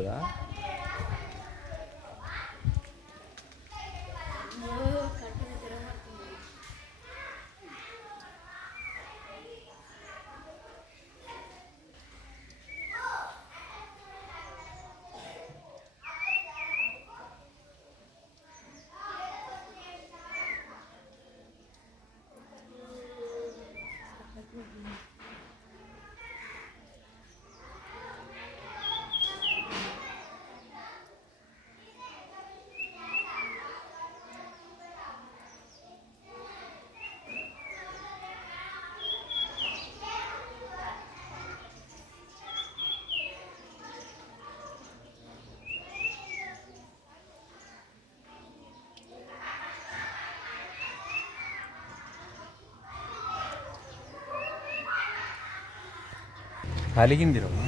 కదా. అలిగింది రమ్మ.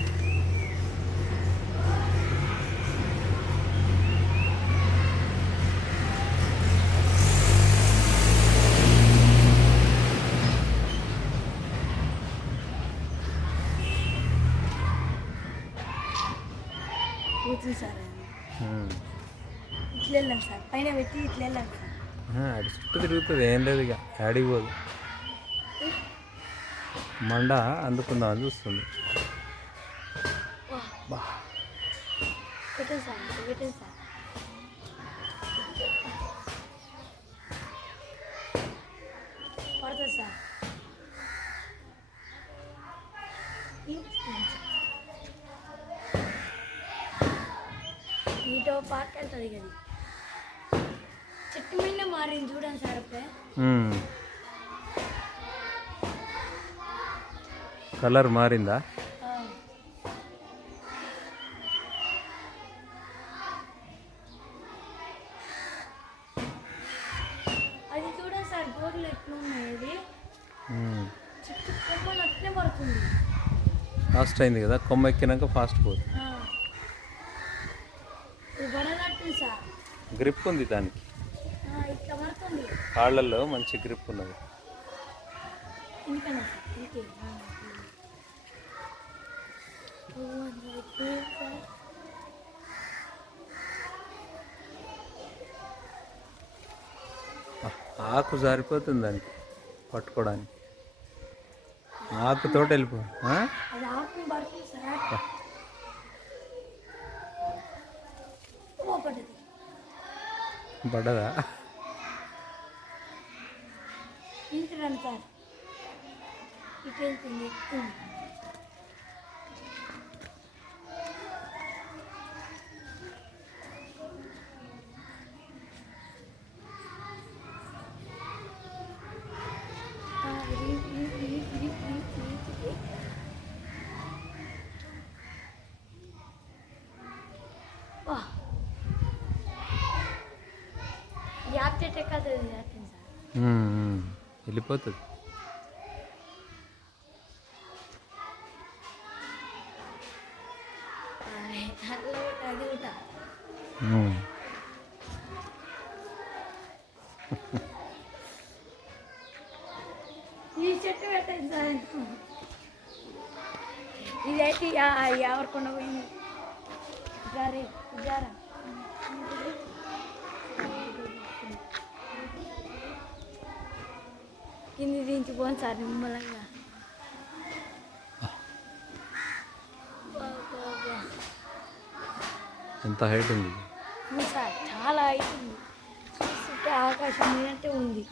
సార్ ఇట్లా వెళ్ళాను సార్, పైన పెట్టి ఇట్లా వెళ్ళాను సార్. అటు చుట్టూ తిరుగుతుంది, ఏం లేదు ఇక యాడికి పోదు. మండ అందుకుందామని చూస్తుంది. పెట్టండి సార్, పెట్టండి సార్. పడుతుంది సార్. మీతో పార్క్ వెళ్తుంది కదా, చెట్టు మీద మారింది చూడండి సార్. అప్పుడే కలర్ మారిందా? అది చూడండి సార్, గోర్లు ఎట్లా ఉన్నాయి. చెట్టు కొమ్మలు అట్లే పడుతుంది. ఫాస్ట్ అయింది కదా, కొమ్మ ఎక్కినాక ఫాస్ట్ పోదు. పడనట్టు సార్, గ్రిప్ ఉంది దానికి, ఇట్లా పడుతుంది. కాళ్ళల్లో మంచి గ్రిప్ ఉన్నది. ఇంకనా ఇంకే ఆకు జారిపోతుంది దానికి పట్టుకోవడానికి. ఆకుతోటి వెళ్ళిపో. అది ఆకుని పడుతుంది సార్. పడ్డదా? ఇంటిరండి సార్, ఇటు వెళ్తుంది ఎక్కుతుంది. వెళ్ళిపోతుంది. ఈ చెట్టు పెట్టండి సార్. ఇదైతే ఎవరికొండ పోయింది జారా. కింది దించిపోను సార్ నిమ్మలంగా. ఎంత హైట్ ఉంది సార్? చాలా హైట్ ఉంది, చూస్తుంటే ఆకాశం ఉన్నట్టే ఉంది.